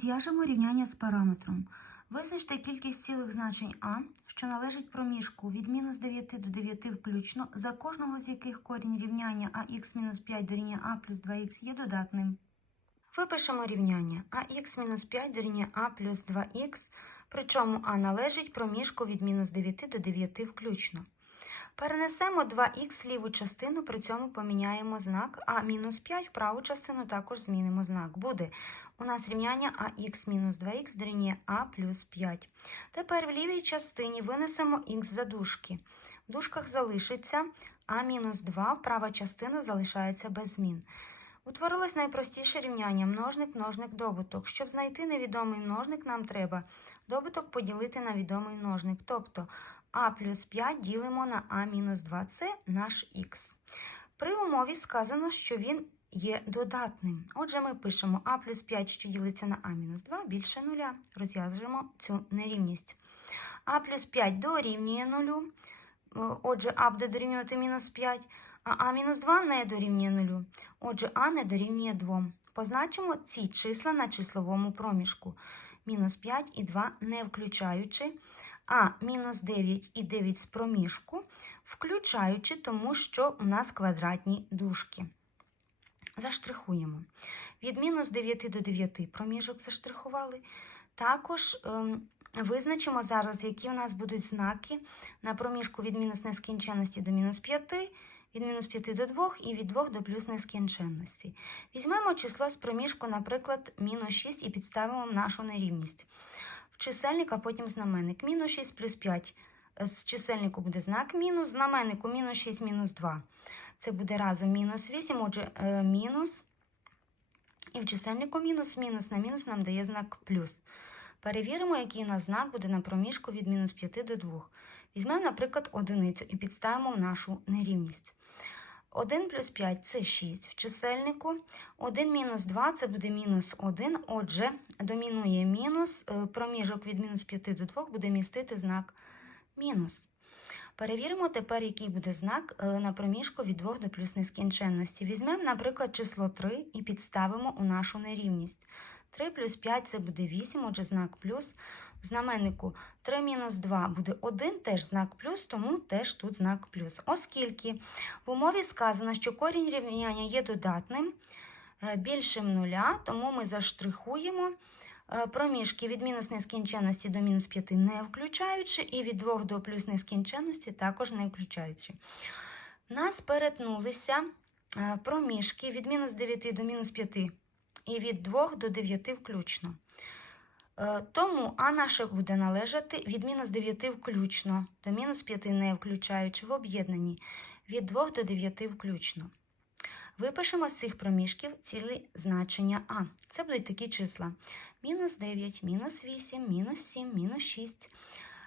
Зв'яжемо рівняння з параметром. Визначте кількість цілих значень А, що належить проміжку від мінус 9 до 9 включно, за кожного з яких корінь рівняння ах мінус 5 дорівнює А плюс 2х є додатним. Випишемо рівняння ах мінус 5 дорівнює А плюс 2х, причому А належить проміжку від мінус 9 до 9 включно. Перенесемо 2х в ліву частину, при цьому поміняємо знак, а мінус 5 в праву частину також змінимо знак. Буде у нас рівняння ах мінус 2х дорівнює а плюс 5. Тепер в лівій частині винесемо х за дужки. В дужках залишиться а мінус 2, права частина залишається без змін. Утворилось найпростіше рівняння множник, множник, добуток. Щоб знайти невідомий множник, нам треба добуток поділити на відомий множник. Тобто а плюс 5 ділимо на а мінус 2. Це наш х. При умові сказано, що він є додатним. Отже, ми пишемо а плюс 5, що ділиться на а мінус 2, більше нуля. Розв'яжемо цю нерівність. А плюс 5 дорівнює нулю. Отже, а буде дорівнювати мінус 5, а а мінус 2 не дорівнює нулю. Отже, а не дорівнює 2. Позначимо ці числа на числовому проміжку. Мінус 5 і 2 не включаючи, а мінус 9 і 9 з проміжку, включаючи, тому що у нас квадратні дужки. Заштрихуємо. Від мінус 9 до 9 проміжок заштрихували. Також ем, визначимо зараз, які у нас будуть знаки на проміжку від мінус нескінченності до мінус 5, від мінус 5 до 2 і від 2 до плюс нескінченності. Візьмемо число з проміжку, наприклад, мінус 6 і підставимо нашу нерівність. Чисельник, а потім знаменник. Мінус 6 плюс 5. З чисельнику буде знак мінус, знаменнику мінус 6 мінус 2. Це буде разом мінус 8, отже, е, мінус. І в чисельнику мінус, мінус на мінус нам дає знак плюс. Перевіримо, який у нас знак буде на проміжку від мінус 5 до 2. Візьмемо, наприклад, одиницю і підставимо в нашу нерівність. 1 плюс 5 це 6 в чисельнику. 1 мінус 2 це буде мінус 1. Отже, домінує мінус. е, Проміжок від мінус 5 до 2 буде містити знак мінус. Перевіримо тепер, який буде знак е, на проміжку від 2 до плюс нескінченності. Візьмемо, наприклад, число 3 і підставимо у нашу нерівність. 3 плюс 5 це буде 8, отже, знак плюс. Знаменнику 3 мінус 2 буде 1, теж знак плюс, тому теж тут знак плюс. Оскільки в умові сказано, що корінь рівняння є додатним, е, більшим нуля, тому ми заштрихуємо е, проміжки від мінус нескінченності до мінус 5 не включаючи, і від 2 до плюс нескінченності також не включаючи. Нас перетнулися е, проміжки від мінус 9 до мінус 5 і від 2 до 9 включно. Е, Тому А наше буде належати від мінус 9 включно до мінус 5 не включаючи в об'єднанні від 2 до 9 включно. Випишемо з цих проміжків цілі значення А. Це будуть такі числа: мінус 9, мінус 8, мінус 7, мінус 6,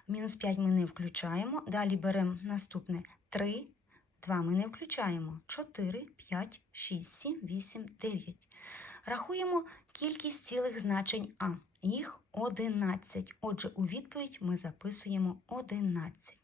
мінус 5 ми не включаємо. Далі беремо наступне 3, 2 ми не включаємо, 4, 5, 6, 7, 8, 9. Рахуємо кількість цілих значень А. Їх 11. Отже, у відповідь ми записуємо 11.